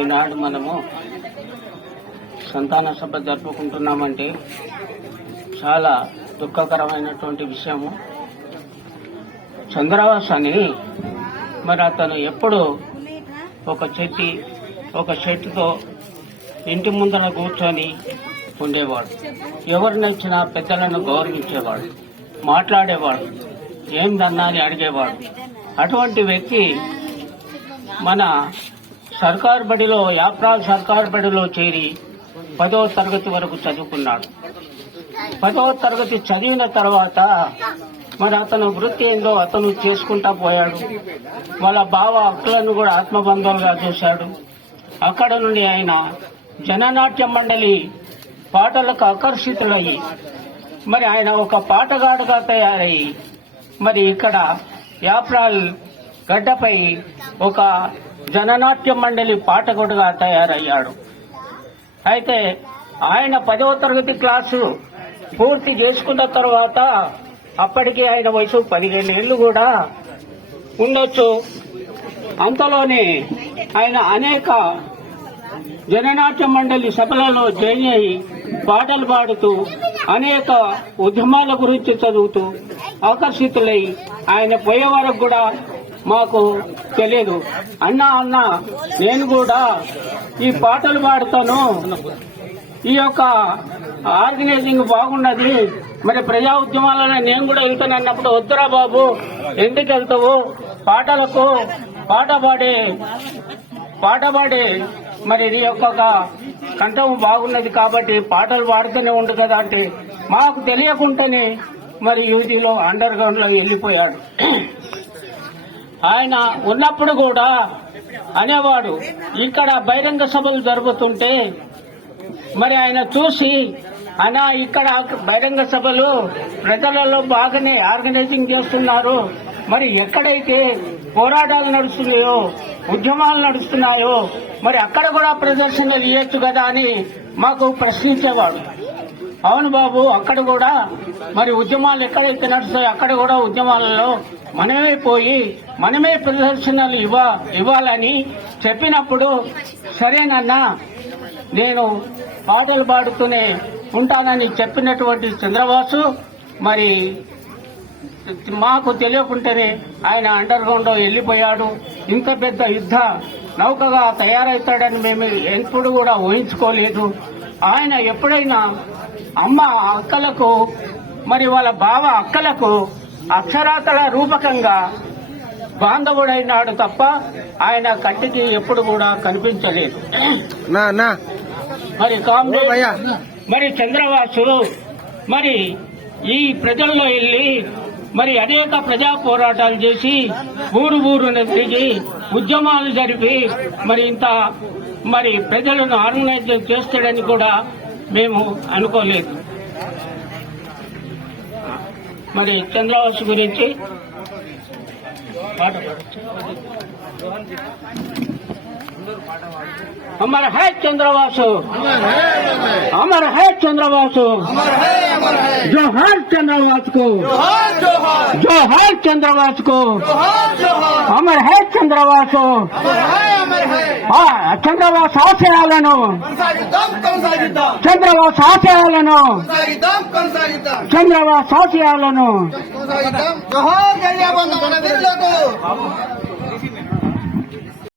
ఈనాడు మనము సంతాన సభ జరుపుకుంటున్నామంటే చాలా దుఃఖకరమైనటువంటి విషయము. చంద్రవాస్ అని మరి అతను ఎప్పుడు ఒక చెట్టుతో ఇంటి ముందర కూర్చొని ఉండేవాడు. ఎవరినొచ్చినా పెద్దలను గౌరవించేవాడు, మాట్లాడేవాడు, ఏందన్నా అని అడిగేవాడు. అటువంటి వ్యక్తి మన సర్కారు బడిలో యాప్రాల్ సర్కారు బడిలో చేరి 10వ తరగతి వరకు చదువుకున్నాడు. 10వ తరగతి చదివిన తర్వాత మరి అతను వృత్తి ఏందో అతను చేసుకుంటా పోయాడు. వాళ్ళ బావ అక్కలను కూడా ఆత్మబంధువులుగా చూశాడు. అక్కడ నుండి ఆయన జననాట్య మండలి పాటలకు ఆకర్షితులయ్యి మరి ఆయన ఒక పాటగాడుగా తయారయ్యి మరి ఇక్కడ యాప్రాల్ గడ్డపై ఒక జననాట్య మండలి పాటకుడుగా తయారయ్యాడు. అయితే ఆయన 10వ తరగతి క్లాసు పూర్తి చేసుకున్న తర్వాత అప్పటికి ఆయన వయసు 15 ఏళ్లు కూడా ఉండొచ్చు. అంతలోనే ఆయన అనేక జననాట్య మండలి సభలలో జాయిన్ అయి పాటలు పాడుతూ అనేక ఉద్యమాల గురించి చదువుతూ ఆకర్షితులై ఆయన పోయే వరకు కూడా మాకు తెలియదు. అన్నా నేను కూడా ఈ పాటలు పాడుతాను, ఈ యొక్క ఆర్గనైజింగ్ బాగున్నది, మరి ప్రజా ఉద్యమాలలో నేను కూడా వెళ్తానన్నప్పుడు వద్దురా బాబు, ఎందుకు వెళ్తావు, పాటలకు పాట పాడే మరి ఇది యొక్క కంఠం బాగున్నది కాబట్టి పాటలు పాడుతూనే ఉండు కదా అంటే మాకు తెలియకుండానే మరి యూజీలో అండర్ గ్రౌండ్ లో వెళ్ళిపోయాడు. ఆయన ఉన్నప్పుడు కూడా అనేవాడు, ఇక్కడ బహిరంగ సభలు జరుగుతుంటే మరి ఆయన చూసి అన్నా ఇక్కడ బహిరంగ సభలు ప్రజలలో బాగానే ఆర్గనైజింగ్ చేస్తున్నారు, మరి ఎక్కడైతే పోరాటాలు నడుస్తున్నాయో ఉద్యమాలు నడుస్తున్నాయో మరి అక్కడ కూడా ప్రదర్శనలు ఇవ్వచ్చు కదా అని మాకు ప్రశ్నించేవాడు. అవును బాబు, అక్కడ కూడా మరి ఉద్యమాలు ఎక్కడైతే నడుస్తాయో అక్కడ కూడా ఉద్యమాలలో మనమే పోయి మనమే ప్రదర్శనలు ఇవ్వాలని చెప్పినప్పుడు సరేనన్నా నేను పాటలు పాడుతూనే ఉంటానని చెప్పినటువంటి చంద్రవాసు మరి మాకు తెలియకుండానే ఆయన అండర్ గ్రౌండ్ లో వెళ్ళిపోయాడు. ఇంత పెద్ద యుద్ధ నౌకగా తయారవుతాడని మేము ఎప్పుడు కూడా ఊహించుకోలేదు. ఆయన ఎప్పుడైనా అమ్మ అక్కలకు మరి వాళ్ళ బావ అక్కలకు అక్షరాతల రూపకంగా బాంధవుడైనాడు తప్ప ఆయన కంటికి ఎప్పుడు కూడా కనిపించలేదు. మరి కామ్రేడ్ మరి చంద్రవాసు మరి ఈ ప్రజల్లో వెళ్ళి మరి అనేక ప్రజా పోరాటాలు చేసి ఊరున తిరిగి ఉద్యమాలు జరిపి మరి ఇంత మరి ప్రజలను ఆర్గనైజ్ చేస్తాడని కూడా మేము అనుకోలేదు. మరి చంద్రవాసు గురించి పాట अमर है चंद्रवासु, अमर है चंद्रवासु, जोहार चंद्रवास को, जोहार चंद्रवास को, अमर है चंद्रवासु, चंद्रवास आशयाలను చంద్రవాస్ ఆశయాలను చంద్రవాస్ ఆశయాలను జోహార్ గల్యాబంధ మన వీరులకు